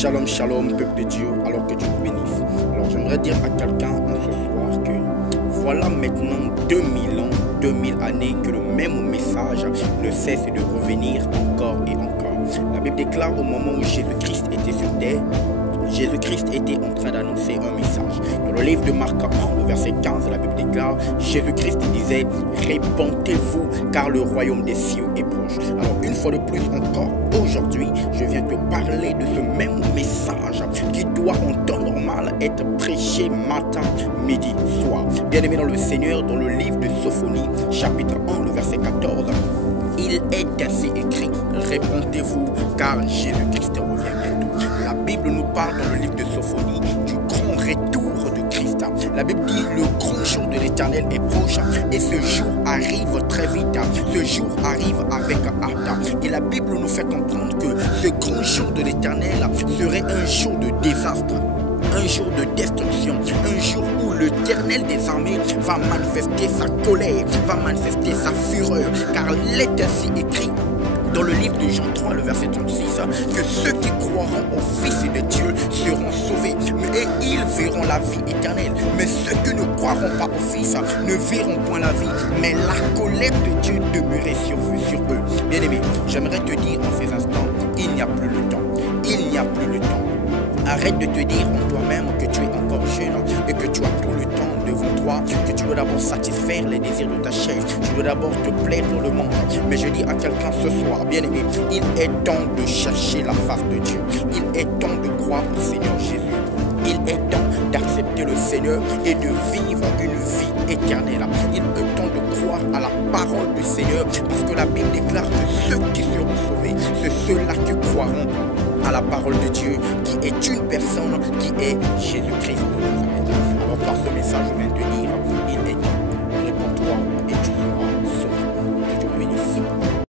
Shalom, shalom, peuple de Dieu, alors que Dieu vous bénisse. Alors j'aimerais dire à quelqu'un ce soir que voilà maintenant 2000 ans, 2000 années que le même message ne cesse de revenir encore et encore. La Bible déclare au moment où Jésus-Christ était sur terre, Jésus-Christ était en train d'annoncer un message. Dans le livre de Marc 1, au verset 15, la Bible déclare, Jésus-Christ disait, répentez-vous car le royaume des cieux est proche. Alors une fois de plus encore, aujourd'hui, je viens te parler de ce même message qui doit en temps normal être prêché matin, midi, soir. Bien-aimé dans le Seigneur, dans le livre de Sophonie, chapitre 1, le verset 14, il est ainsi écrit, répentez-vous car Jésus-Christ revient bientôt. La Bible nous parle dans le livre de Sophonie du grand retour de Christ. La Bible dit le grand jour de l'Éternel est proche et ce jour arrive très vite. Ce jour arrive avec hâte. Et la Bible nous fait comprendre que ce grand jour de l'Éternel serait un jour de désastre, un jour de destruction, un jour où l'Éternel des armées va manifester sa colère, va manifester sa fureur, car il est ainsi écrit dans le livre de Jean 3, le verset 36, que ceux qui croiront au Fils de Dieu seront sauvés et ils verront la vie éternelle. Mais ceux qui ne croiront pas au Fils ne verront point la vie, mais la colère de Dieu demeurait sur eux. Bien-aimé, j'aimerais te dire en ces instants, il n'y a plus le temps. Il n'y a plus le temps. Arrête de te dire en toi-même que tu es encore jeune et que tu as tout le temps devant toi, que tu dois d'abord satisfaire les désirs de ta chair, tu dois d'abord te plaire dans le monde. Mais je dis à quelqu'un ce soir, bien aimé, il est temps de chercher la face de Dieu. Il est temps de croire au Seigneur Jésus. Il est temps d'accepter le Seigneur et de vivre une vie éternelle. Il est temps de croire à la parole du Seigneur parce que la Bible déclare que ceux qui seront sauvés, c'est ceux-là qui croiront à la parole de Dieu qui est une personne qui est Jésus-Christ de Nazareth. Alors par ce message,